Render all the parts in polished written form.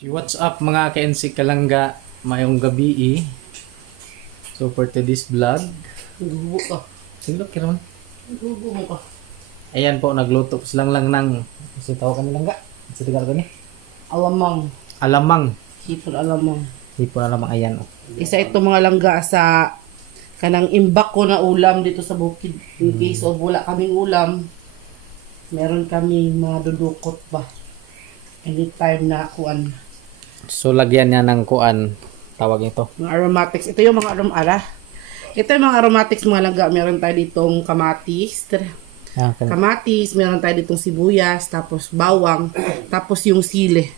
What's up mga ka-NC Kalangga? Mayong gabi. So for today's vlog, Gubo ka. sino kiron? Gubo mo ka. Ayan po, nagluto silang lang ng kasi tawag kami langga. Sa tigal ko ni. Alamang. Alamang. Hipon alamang. Hindi po alamang ayan. Oh. Isa ito mga langga sa kanang imbak ko na ulam dito sa bukid. In case of wala kaming ulam, meron kami madudukot ba. Anytime na kuan. So lagyan niya ng kuan, tawag ito. Mga aromatics. Ito yung mga Ito yung mga aromatics mga langga. Meron tayo ditong kamatis. Kamatis, meron tayo ditong sibuyas, tapos bawang, tapos yung sili.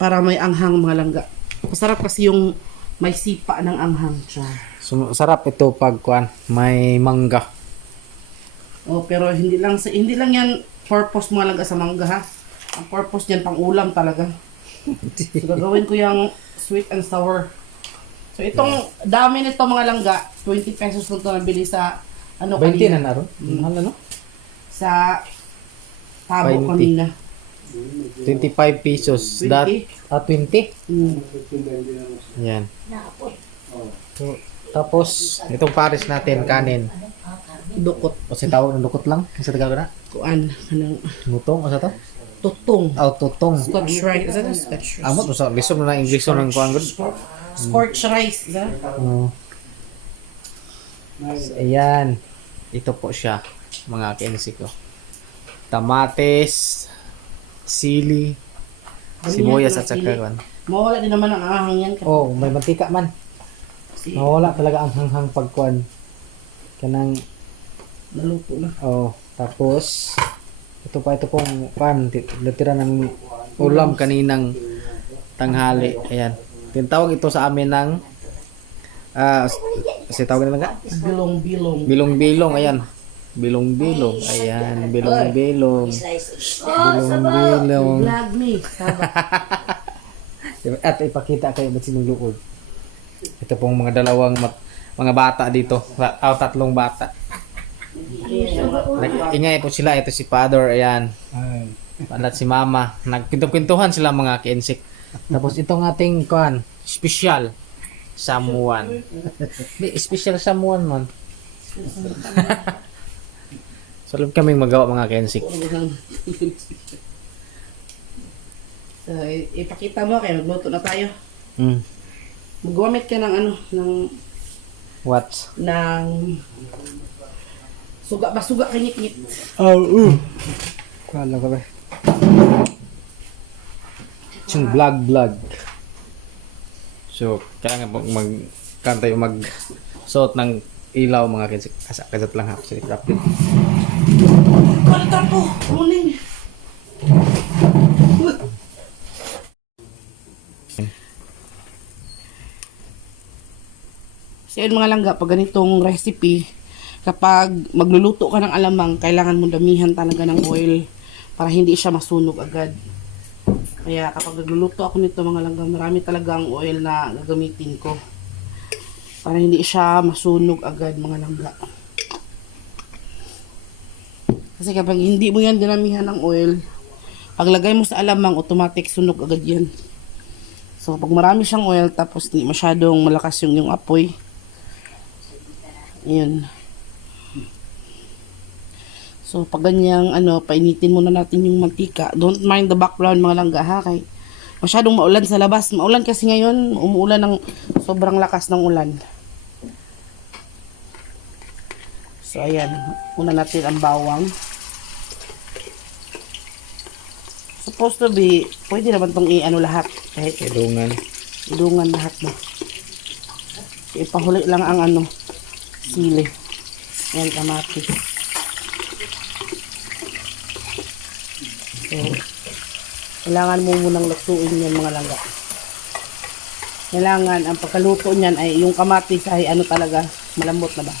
Para may anghang mga langga. Masarap kasi yung may sipa ng anghang. So, sarap ito pag kuan, may mangga. Oh, pero hindi lang yan purpose mga langga sa mangga ha. Ang purpose niyan pang ulam talaga. So gagawin ko yung sweet and sour. So itong dami nito mga langga, 20 pesos lang ito nabili sa 20 kanina. na naroon. Mahal na no? Sa tabo 20. kanina. 25 pesos. 20. That 20. Mm. Yan. So, tapos itong pares natin kanin. Dukot. O si tawag ng lukot lang. Sa tagal ko na. Kuan. Kanang Lutong o sa to? tutong. Oh, tutong. Scotch rice. Is that a Scotch rice? Amot mo sa lisod mo na English ng kuan gud. Scorch rice. Is that? Oh. So, ayan. Ito po siya, mga KNC ko. Tamates, sili, sibuyas at saka kuan. Mawala din naman ang ahang yan. Oh, may mantika man. Mawala talaga ang hanghang pagkuan. Kanang Naluto na. oh, tapos ito pong pan, natira ng ulam kaninang tanghali. Ayan. Tinatawag ito sa amin ng kasi tawag nila nga? Bilong-bilong. Bilong-bilong, ayan. Bilong-bilong, ayan. Bilong-bilong. Bilong-bilong. Vlog me. At ipakita kayo ba't sinong lukod. Ito pong mga dalawang mga bata dito. Tatlong bata. Ingay po sila. Ito si Father, ayan. At si Mama. Nagkwento-kwentuhan sila mga kinsik. Tapos itong ating kuan, special Samuan. Special Samuan man. So, alam kaming magawa mga kinsik. So, ipakita mo kayo. Magluto na tayo. Mm. Maggamit ka ng What? ng suga kanyit-nyit. Oh, Kala ka ba? Yung vlog. So, kaya nga magkanta yung suot ng ilaw mga kinsik. Kasat lang ha. Kasi rapid. Kalitan po! Kunin! So yun mga langga, pag ganitong recipe, kapag magluluto ka ng alamang, kailangan mo damihan talaga ng oil para hindi siya masunog agad. Kaya kapag nagluluto ako nito mga langga, marami talaga ang oil na gagamitin ko. Para hindi siya masunog agad mga langga. Kasi kapag hindi mo yan dinamihan ng oil, paglagay mo sa alamang, automatic sunog agad yan. So pag marami siyang oil, tapos hindi masyadong malakas yung apoy, yun. So, pag ganyang, painitin muna natin yung mantika. Don't mind the background, mga langga, ha? Kay masyadong maulan sa labas. Maulan kasi ngayon, umuulan ng sobrang lakas ng ulan. So, ayan. Una natin ang bawang. Supposed to be, pwede naman itong lahat. Kahit idungan lahat na. So, ipahuli lang ang sili. Ayan, kamatis. So, kailangan mo munang lutuin yan mga langga. Kailangan, ang pagkaluto niyan ay yung kamatis ay talaga, malambot na ba?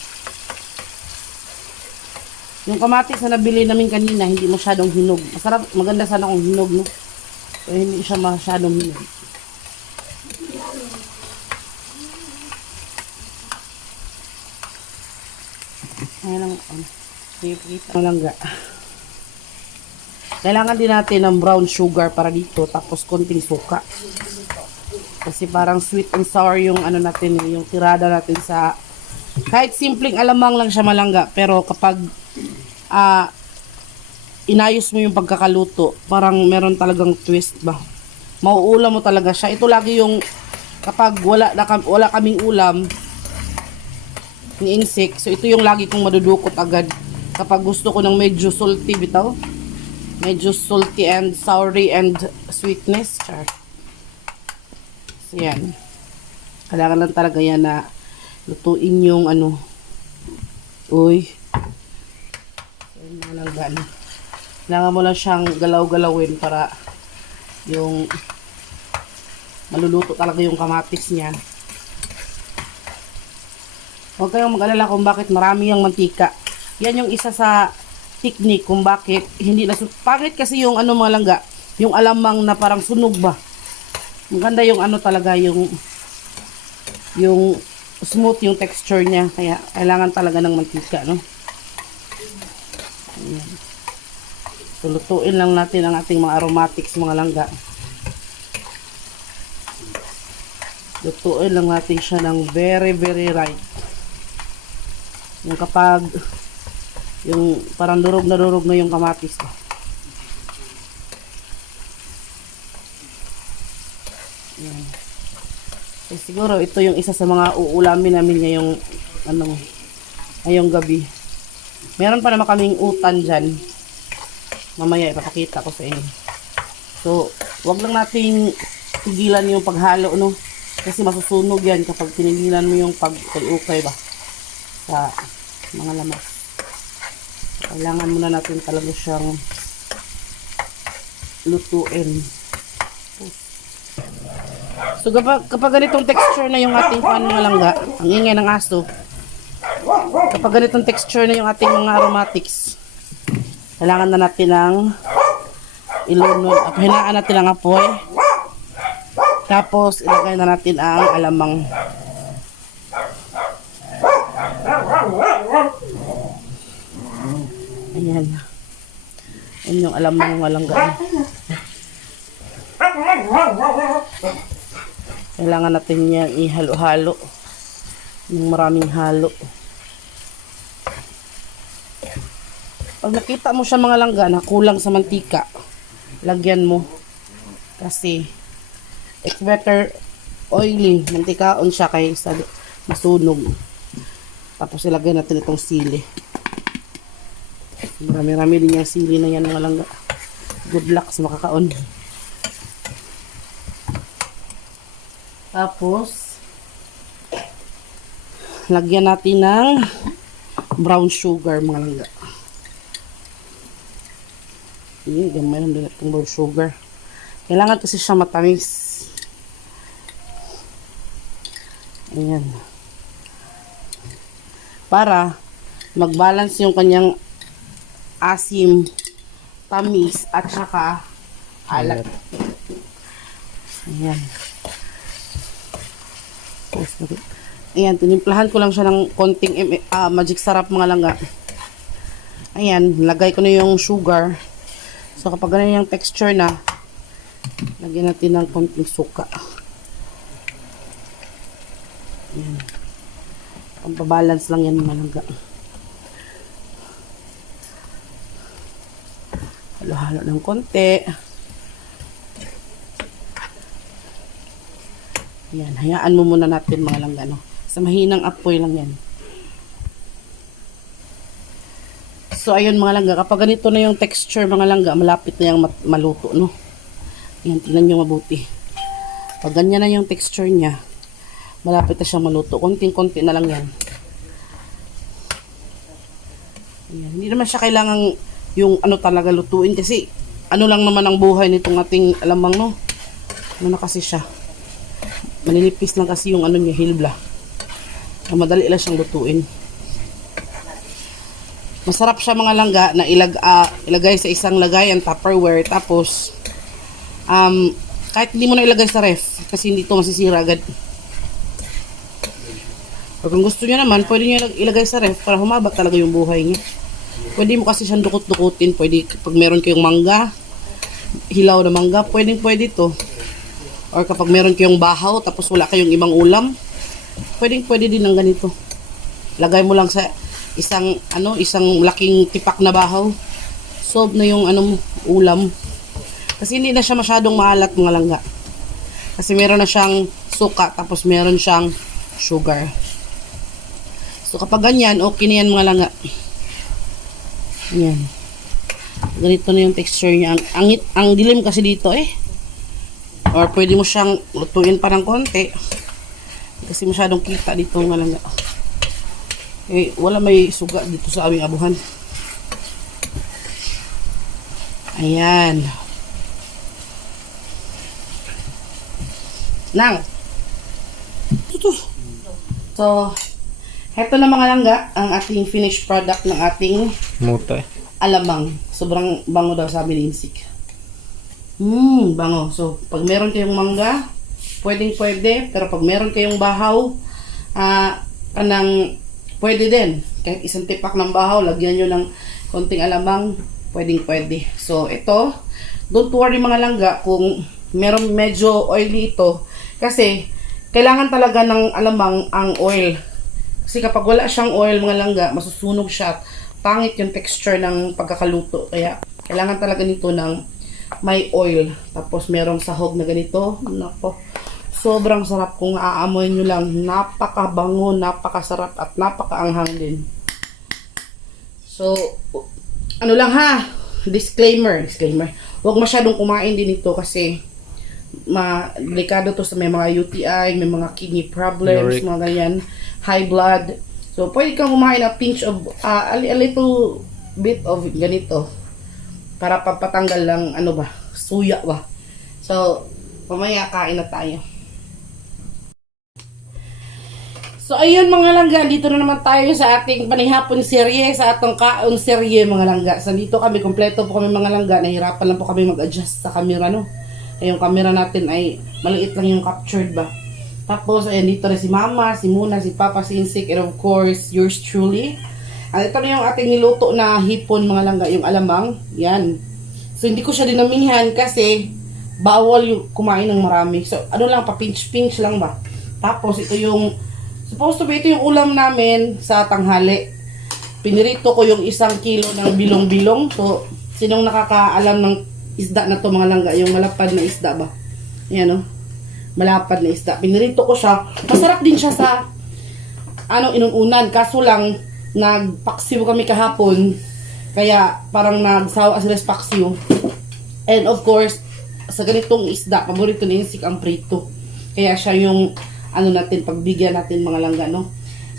Yung kamatis na nabili namin kanina, hindi masyadong hinog. Masarap, maganda sana kung hinog, no? So, hindi siya masyadong hinog. Ayan lang, sige, mga langga. Kailangan din natin ng brown sugar para dito, tapos konting suka. Kasi parang sweet and sour yung ano natin, yung tirada natin sa kahit simpleng alamang lang siya malangga, pero kapag inayos mo yung pagkakaluto, parang meron talagang twist ba. Mauulam mo talaga siya. Ito lagi yung kapag wala kaming ulam ni insect, so ito yung lagi kong madudukot agad kapag gusto ko ng medyo salty bitaw. Medyo salty and soury and sweetness. Char. So, yan. Kailangan lang talaga yan na lutuin yung ano. Uy. So, yan mga langga na. Kailangan mo lang siyang galaw-galawin para yung maluluto talaga yung kamatis niyan. Huwag kayong mag-alala kung bakit marami yung mantika. Yan yung isa sa technique kung bakit hindi na pangit kasi yung ano mga langga, yung alamang na parang sunog ba. Maganda yung ano talaga yung smooth yung texture niya, kaya kailangan talaga ng mantika, no? Ayan. So, lutuin lang natin ang ating mga aromatics mga langga. Lutuin lang natin siya ng very very right. Yung kapag yung parang durog na yung kamatis. Yan. Eh, siguro ito yung isa sa mga uulamin namin ngayong gabi. Meron pa naman kaming utan dyan. Mamaya ipapakita ko sa inyo. So, wag lang nating tigilan yung paghalo, no? Kasi masusunog yan kapag tinigilan mo yung pag-ukay ba sa mga lamas. Kailangan muna natin talaga siyang lutuin. So kapag ganitong texture na yung ating mga langga, ang ingay ng aso. Kapag ganitong texture na yung ating mga aromatics, kailangan na natin ng ilunod at hinaan natin ang apoy. Tapos ilagay na natin ang alamang. Ayan. Ayan yung alam mo malangga. Kailangan natin yan ihalo-halo. Yung maraming halo. Pag nakita mo siya mga langga na kulang sa mantika, lagyan mo. Kasi it's better oily. Mantikaon siya kaysa masunog. Tapos ilagay natin itong sili. Marami-rami din yung sili na yan mga langga. Good luck sa makakaon. Tapos lagyan natin ng brown sugar mga langga. Gamay lang din itong brown sugar. Kailangan kasi siya matamis. Ayan. Para mag-balance yung kanyang asim, tamis, at saka alat. Ayan. Ayan, tinimplahan ko lang siya ng konting magic sarap mga langga. Ayan, lagay ko na yung sugar. So kapag ganyan yung texture na, lagyan natin ng konting suka. Ayan. Pampabalance lang yan mga langga. Halo-halo ng konti. Yan, hayaan mo muna natin mga langga, no? Sa mahinang apoy lang yan. So, ayun mga langga, kapag ganito na yung texture mga langga, malapit na yung maluto, no? Yan, tingnan nyo mabuti. Pag ganyan na yung texture niya, malapit na siyang maluto. Konting-konti na lang yan. Yan. Hindi naman siya kailangang yung ano talaga lutuin kasi ano lang naman ang buhay nitong ating alamang, no? Ano na kasi siya. Maninipis lang kasi yung ano niya, hilbla. Madali lang siyang lutuin. Masarap siya mga langga na ilagay sa isang lagayan, Tupperware, tapos kahit hindi mo na ilagay sa ref kasi hindi ito masisira agad. Pag kung gusto niyo naman, pwede niyo ilagay sa ref para humaba talaga yung buhay niya. Pwede mo kasi siyang dukot-dukutin. Pwede kapag meron kayong mangga, hilaw na mangga, pwede to. Or kapag meron kayong bahaw, tapos wala kayong ibang ulam, pwede din ng ganito. Lagay mo lang sa isang laking tipak na bahaw. Solve na yung ulam. Kasi hindi na siya masyadong maalat mga langga. Kasi meron na siyang suka, tapos meron siyang sugar. So kapag ganyan, okay na yan mga langga. Yan. Ganito na yung texture niya. Ang dilim kasi dito Or pwede mo siyang lutuin pa ng konti. Kasi masyadong kita dito mga langga. Wala may suga dito sa aming abuhan. Ayan. Nang. Ito. So, heto na mga langga, ang ating finished product ng ating Muto alamang. Sobrang bango daw sabi ni Insik. Bango. So, pag meron kayong mangga, pwede. Pero pag meron kayong bahaw, pwede din. Kahit isang tipak ng bahaw, lagyan nyo ng konting alamang, pwede. So, ito, don't worry mga langga kung meron medyo oily ito. Kasi, kailangan talaga ng alamang ang oil. Kasi kapag wala siyang oil mga langga, masusunog siya. Pangit yung texture ng pagkakaluto. Kaya, kailangan talaga nito ng may oil. Tapos, merong sahog na ganito. Nako. Sobrang sarap kung aamoy nyo lang. Napakabango, napakasarap, at napakaanghang din. So, disclaimer. Huwag masyadong kumain din ito kasi delikado to sa may mga UTI, may mga kidney problems, mga ganyan, high blood. So, pwede kang kumain a pinch of, a little bit of ganito para papatanggal lang, suya ba. So, mamaya kain na tayo. So, ayun mga langga, dito na naman tayo sa ating panihapon serye, sa atong kaon serye mga langga. So, dito kami, kompleto po kami mga langga, nahirapan lang po kami mag-adjust sa camera, yung camera natin ay maliit lang yung captured ba. Tapos, ayan, dito na si Mama, si Muna, si Papa, si Insik, and of course, yours truly. At ito na yung ating niluto na hipon mga langga, yung alamang. Yan. So, hindi ko siya dinamihan kasi bawal yung kumain ng marami. So, pa-pinch-pinch lang ba. Tapos, ito yung ito yung ulam namin sa tanghali. Pinirito ko yung 1 kilo ng bilong-bilong. So, sinong nakakaalam ng isda na to mga langga? Yung malapad na isda ba? Yan malapad na isda. Pinirito ko siya. Masarap din siya sa inununan. Kaso lang, nagpaksiw kami kahapon. Kaya parang nagsawa sila sa paksiw. And of course, sa ganitong isda, paborito ni Insik ang prito. Kaya siya yung pagbigyan natin mga langga,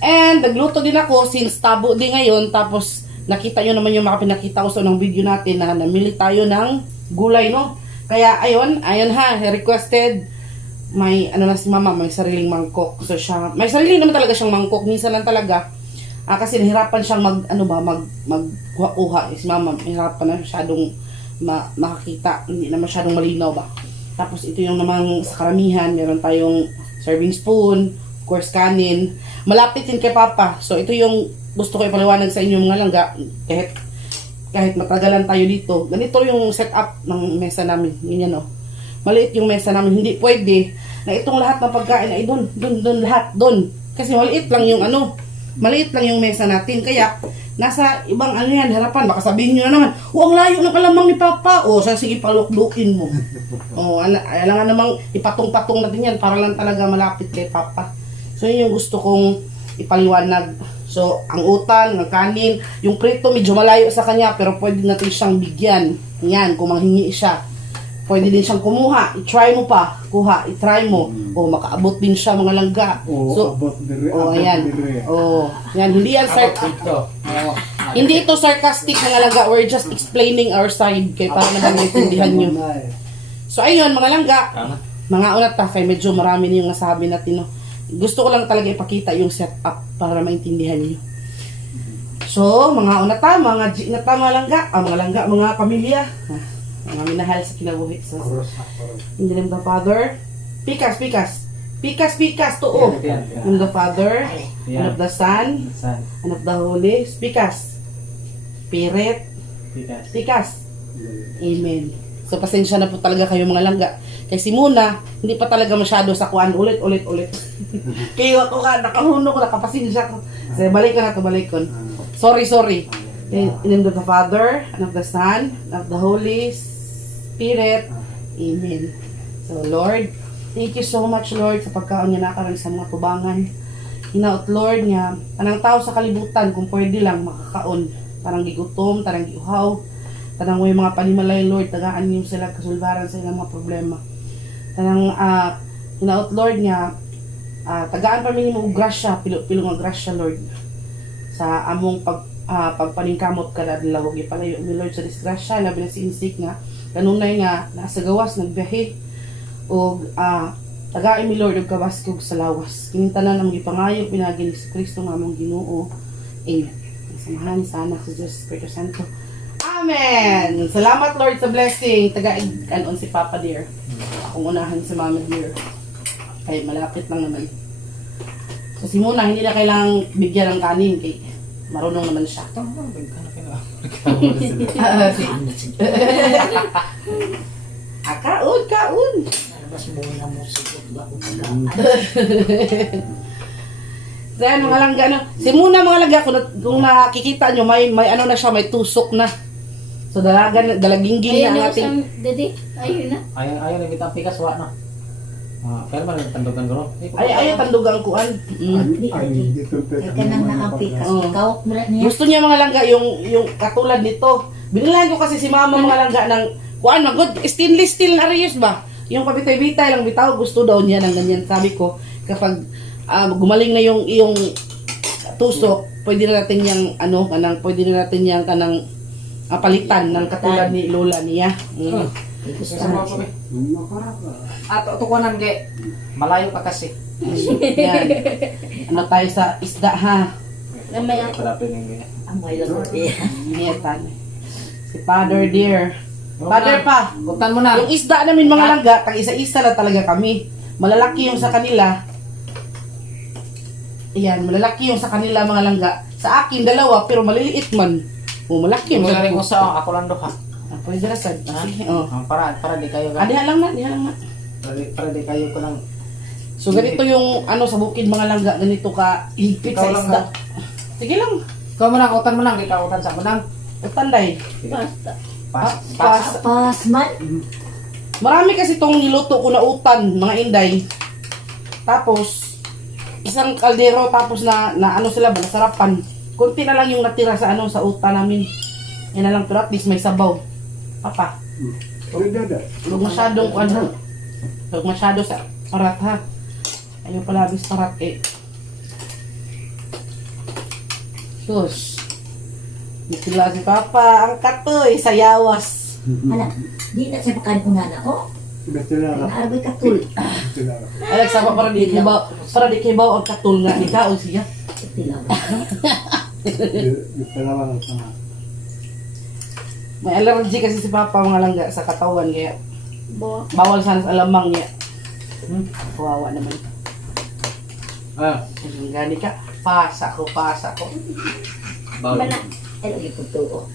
And, nagluto din ako since tabo din ngayon. Tapos, nakita nyo naman yung mga pinakita ko sa unang video natin na namili tayo ng gulay, Kaya, ayun requested. May, si Mama, may sariling mangkok. So, siya, may sarili naman talaga siyang mangkok. Minsan lang talaga. Kasi nahirapan siyang magkuha-kuha. Si Mama, nahirapan na masyadong makakita. Hindi na masyadong malinaw ba. Tapos, ito yung namang sa karamihan. Meron tayong serving spoon, of course kanin, malapit din kay Papa. So ito yung gusto ko ipaliwanag sa inyo mga langga, kahit matagalan tayo dito. Ganito yung setup ng mesa namin. Ganyan maliit yung mesa namin, hindi pwede na itong lahat ng pagkain ay doon lahat doon. Kasi maliit lang yung mesa natin. Kaya nasa ibang harapan, baka sabihin nyo na naman, ang layo ng alamang ni Papa. Sige, palukdukin mo. Alangan namang ipatong-patong natin yan para lang talaga malapit kay Papa. So, yun yung gusto kong ipaliwanag. So, ang utan, ang kanin, yung prito medyo malayo sa kanya, pero pwede natin siyang bigyan. Yan, kung manghingi siya. Pwede din siyang kumuha. I-try mo pa. I-try mo. Makaabot din siya mga langga. So, ayan. Yan, hindi yan hindi ito sarcastic mga langga. We're just explaining our side kaya para naman maintindihan nyo. So, ayun mga langga. Mga unat kaya medyo marami na yung nasabi natin. Gusto ko lang talaga ipakita yung setup para maintindihan nyo. So, mga unata, mga ginata, mga langga, mga pamilya. Mga minahal sa kinabuhi. So, in the name of the Father, pikas, too. In the Father, and of the Son, and of the Holy, pikas. Spirit, Tikas. Tikas. Amen. So, pasensya na po talaga kayo mga langga. Kasi muna, hindi pa talaga masyado sa kuan. Ulit. Kaya ako ka, nakahunok, nakapasensya ko. So, balik ko na ito, balik ko. Sorry. In the name of the Father, and of the Son, and of the Holy Spirit. Amen. So, Lord, thank you so much, Lord, sa pagkaon niya nakaroon sa mga tubangan. Hinaot, Lord, nga, tanang tao sa kalibutan, kung pwede lang, makakaon. Tarang gigutom, tarang giuhaw, tanang may mga panimalay, Lord, tagaan niyo sila kasulbaran sa ilang mga problema. Tanang, hinaot, Lord, nga, tagaan pa minimo og grasya, pilo nga grasya, Lord, sa among pagpaningkamot ka na nila, huwag ipalayo mi, Lord, sa disgrasya, labi na si insik nga, kanunay nga, nasa gawas, nagbiyahe, o tagaan mi, Lord, og kabaskog sa lawas. Kinintanan ang gipangayo, pinagi ni Kristo nga among Ginoo. Amen. Samahan sa anak sa Diyos, Espiritu Santo. Amen! Salamat, Lord, sa blessing. Taga-anon si Papa dear. Akong unahan si Mama dear. Kaya malapit lang naman. So si Muna, hindi na kailangang bigyan ng kanin. Kay marunong naman siya. Kaun! Mas buhay na mo sigod ba? Then, mga langga, si Muna mga langga, kung nakikita nyo, may ano na siya, may tusok na. So, dalagingging Ayun na na ating... usang dede. Ayun na. Ayaw na bitang pikas wa na. Pero man tandugan ko no. Ay, tandugang kuan. Kaya ka nang nakapikas. Oo. Kawak mo na niya. Gusto niya mga langga, yung katulad nito. Binilan ko kasi si Mama mga langga ng kuan, good stainless steel na reyes ba? Yung pabitay-bitay lang bitaw, gusto daw niya ng ganyan. Sabi ko, kapag gumaling na yung iyong tusok, pwede na natin yung pwede na natin yung kanang palitan ng katulad ni Lola niya. At tukunan kay malayo pa kasi. Yan. Ano tayo sa isda ha? May ako. Amoy lang mo niya. Iyan. Si Father dear. Father pa. Utan mo na. Yung isda namin mga langga, tag isa-isa na talaga kami. Malalaki yung sa kanila. Ayan, malalaki yung sa kanila mga langga. Sa akin, dalawa, pero maliliit man. O, malaki. Wala rin ko sa ako lang do ha. Pwede na sad. Sige, oh. Para di kayo Diha lang na. para di kayo ko lang. So, ganito yung, sa bukid mga langga, ganito ka, higpit sa Ikaw lang isda. Sige lang. Ikaw mo lang utan mo lang di ka utan sa manang. Utanday. Basta. Pas man. Marami kasi itong niluto ko na utan, mga inday. Tapos, isang kaldero, tapos na sila ba, nasarapan. Kunti na lang yung natira sa sa utan namin. Yan na lang, pero at least may sabaw. Papa, huwag masyadong, huwag masyado sa parat ha. Ayaw palabis parat eh. Sus. Sila si Papa, ang katoy, sayawas. Ala, di na siya pakain ko na ko. Naarbay katul. Alex, sama para di kibaw ang katul nga ikaw siya. Tilaw. May allergy kasi si Papa mga langga sa katawan kaya Bo. bawal sana sa alamang niya. Kawawa naman. Gani ka, pasa ko. Bana. Ano yung puto?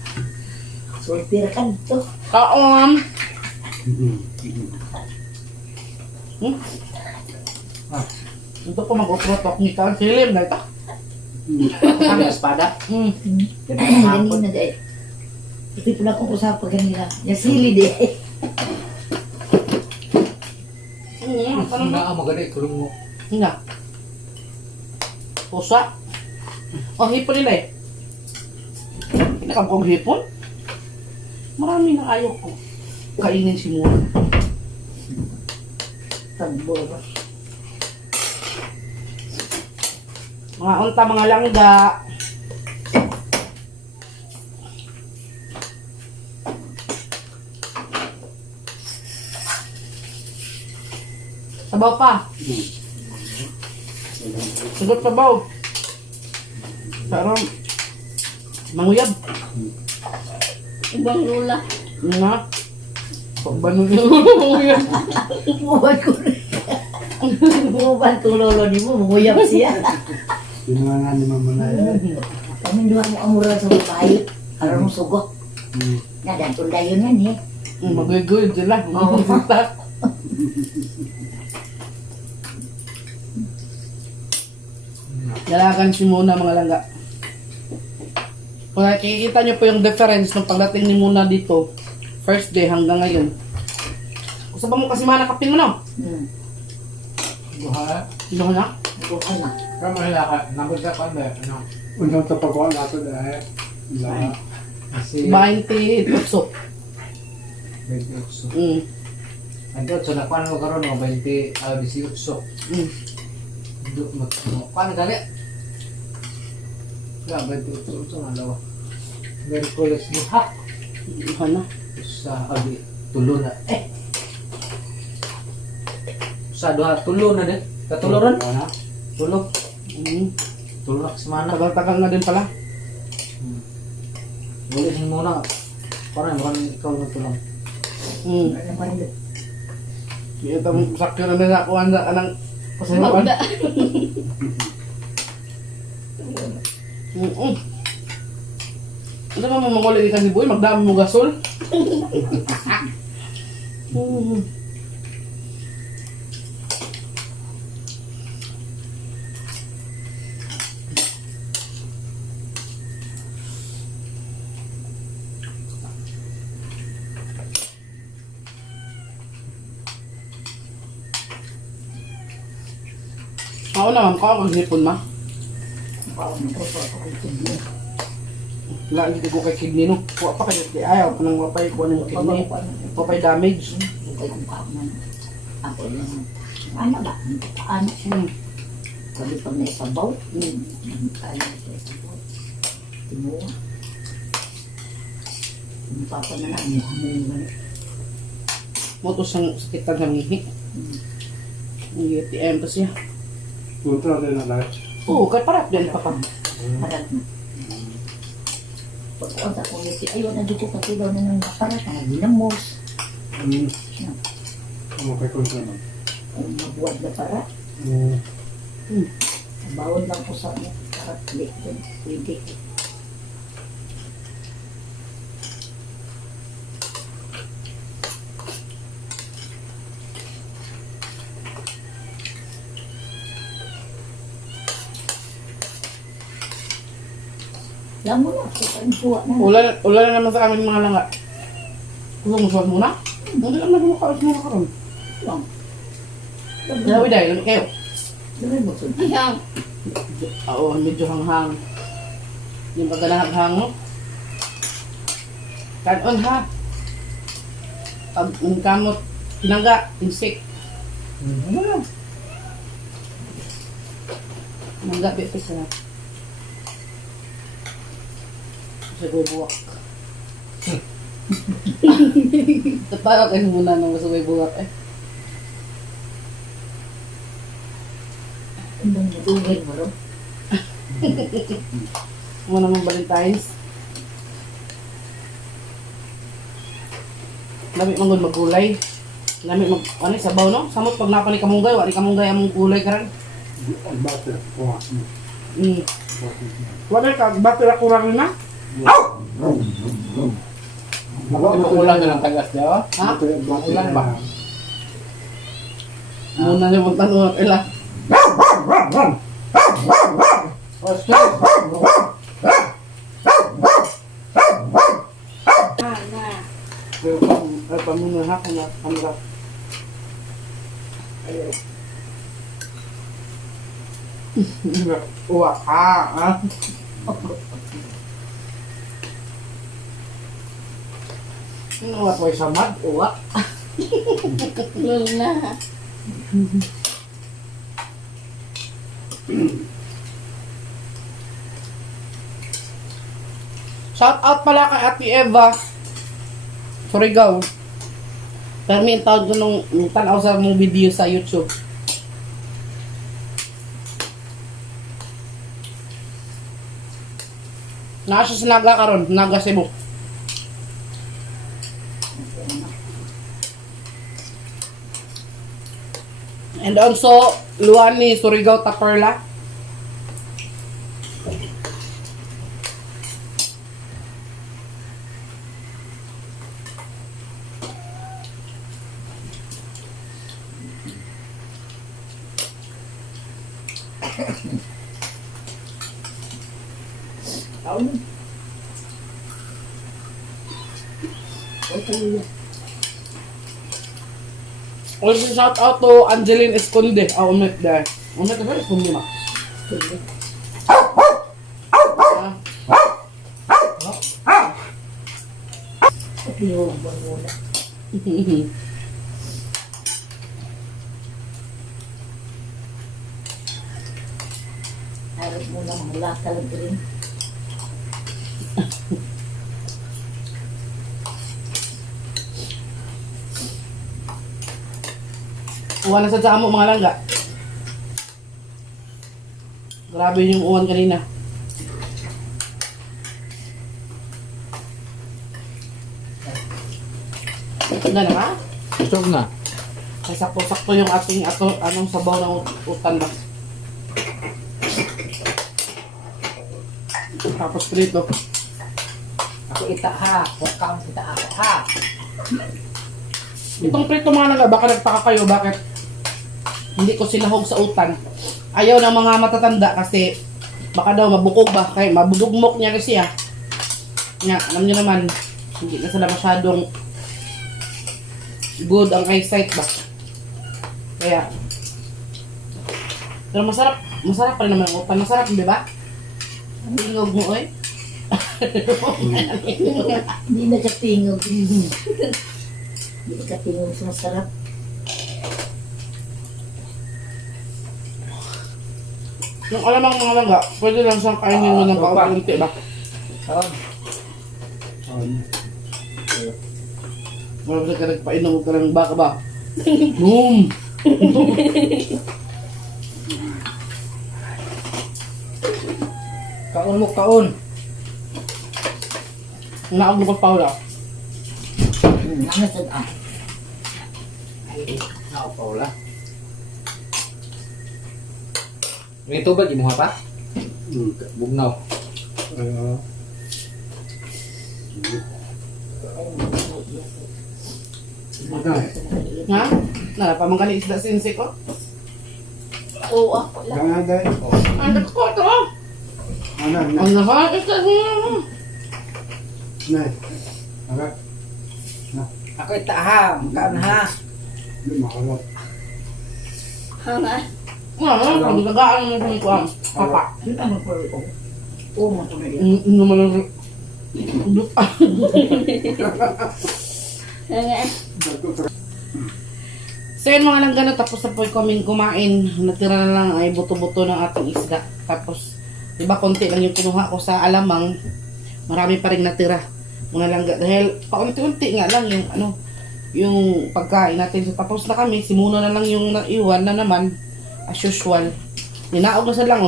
Sultira ka dito. Kaon. Ito po mag-uprotok ni Kang Silim na ito. Kami espada. Ganun na dahil. Ito pula kong usap pag ganila. Yasili di. Maganda kulong mo. Nga. Pusa. Hipon nila eh. Pinakam kong hipon. Marami na ayaw ko. Kainin si Muna. Tambor. Mga unta, mga langga. Sabaw pa. Sagot sabaw. Pero, manguyab. Ibang lula. Nga. Pagbanog yung manguyab. Umuwan ko rin. Umuwan ko lolo ni mo. Munguyap siya. Pinuha nga ni Mama na yan. Kami doon mo amural sa babae. Alam mo sugo. Nadantong dayon yan eh. Mag-good sila. Oo. Dalagan si Muna mga langga. Kung nakikita nyo po yung difference ng pagdating ni Muna dito, first day hanggang ngayon. Gusto ba mo kasi manakapin mo no? Buha. Hindi ko na? Buhay na. Pero mahila ka. Nabot ka pa ba? Ano? Unang tapakuan nato dahil lahat. Kasi... 28. 28. Mm. Ando, so nakuha mo karon no? 18. Mm. Paano gali? Kaya 28 na dalawa. Merkulis buha. Ano na? Sa abi tulo na. Sa duha tulo na din. Katuloran? Tulo. Mm. Tulo na semana. Tagal-tagal na din pala. Ulisin muna. Parang ikaw na tulong. Mm. Ano naman yun? Kita mo sakyo na nila kung anda ka ng pasayuan. Ano ba mo manguli ka si Boy? Magdami mo gasol? Ako naman, ako maghipon ma. Paano ko sa ako kidney? Lagi ko kay kidney no. Kuha pa kayo, di ayaw pa ng mapay ko ng kidney. Mapay damage. Bukay kong kaman. Ako lang. Ano ba? Ano? Sabi pag naisabaw. Ano sa isabaw? Tinuwa. Yung papa na namin. Hamon Moto sang sakitan ng ihi. Ang ATM pa siya. Punta rin na lahat. Oo, kay parat din pa pa. Parat na. Pagkuhan sa community, ayaw na dito kasi daw na ng parat na ginamos. Ano kay kontra man? Ang mabuwad na parat. Bawal lang po sa mga parat. Pwede. Alam mo na, ang suwa na. Ula na naman sa amin mga langga. Gusto mo suwat muna? Hindi lang naman makaos muna karon. Lang. Dalawi dahil, lamig kayo. Dami mo sa Ayang. Oo, medyo hanghang. Yung pagkanaghang mo. Kanon ha. Pag ang kamot, pinangga, insik. Ano lang? Pinangga, betes na. Kasi buwak. Tapara kayo muna nang masabay buwak eh. Ang natugin mo, no? Muna mong Valentine's. Lami manggod magulay. Lami mag ano sabaw no? Samot pag napani kamunggay, wali kamunggay among gulay karan. Ang bata. Kuha. Wala ka batira kurang na? Ulang na lang tagas daw. Ha? Ulan ba? Muna niya magtanong ila. Pero pa muna ha kung kamera. Uwa ka, ha? Uwa ko sa mad, uwa. Lula. Shout out pala kay Ate Eva. Surigao. Pero may tawag ko nung tanaw sa mong video sa YouTube. Nasa sa Naga karon, Naga Cebu. And also, Luani Surigao Taperla. Taon. Okay. Also, shout out to Angeline Esconde. Umit dahil. Umit na ba? Esconde ma. Pinulong muna. Harap muna mga lata lang rin. Uwan na sa mo mga langga. Grabe yung uwan kanina. Ganda na ba? Busog na. Ay, sakto-sakto yung ating anong sabaw ng utan ba? Tapos prito. Ako ita ha. Huwag kang kita ako ha. Itong prito mga langga, baka nagtaka kayo bakit hindi ko sinahog sa utan. Ayaw ng mga matatanda kasi baka daw mabukog ba, kaya mabudugmok niya kasi Nga, alam niyo naman, hindi na sila masyadong good ang eyesight ba. Kaya, pero masarap pa rin naman ang utan. Masarap, di ba? Ang ingog mo, oy. Hindi na siya pingog. Hindi ka pingog sa masarap. Yung alamang mga langga, pwede lang siyang kainin mo ng kaunti ba? Wala ba ka nagpainom ka ng baka ba? Boom! Kaon mo, kaon. Naaglo ka Paula. Nangasad ah. Nako, Paula. May tubig, imuha pa? Bugnaw. Ha? Nala pa mga isda sinsi ko? Oo, ako lang. Jangan ada. Ang ko ito! Mana? Ang nasa isda mo! Nah. Agak. Ako itaham, kaon ha. Ini mahalap. Hanga. Ano? Ang gagaan mo sa ikuan. Papa. Yun ang magpapalito. Oo, matuloy. Ano man ang... Hanga. So yun mga langgano, tapos na po kami kumain. Natira na lang ay buto-buto ng ating isda. Tapos, di ba konti lang yung kinuha ko sa alamang. Marami pa rin natira. Mga langga. Dahil paunti-unti nga lang yung yung pagkain natin. So tapos na kami, si Muna na lang yung naiwan na naman. As usual. Ninaog na sa lang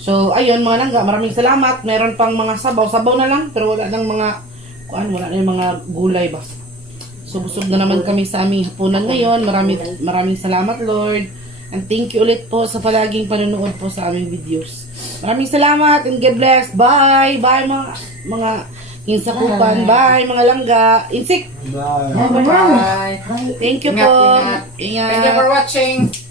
So ayun mga langga, maraming salamat. Meron pang mga sabaw. Sabaw na lang, pero wala nang mga wala na yung mga gulay ba. So busog na naman kami sa aming hapunan ngayon. Maraming salamat Lord. And thank you ulit po sa palaging panonood po sa aming videos. Maraming salamat and God bless. Bye! Bye mga insakupan. Bye mga langga. Insik! Bye. Bye-bye. Thank you Ingat, po. ingat. Ingat. Thank you for watching.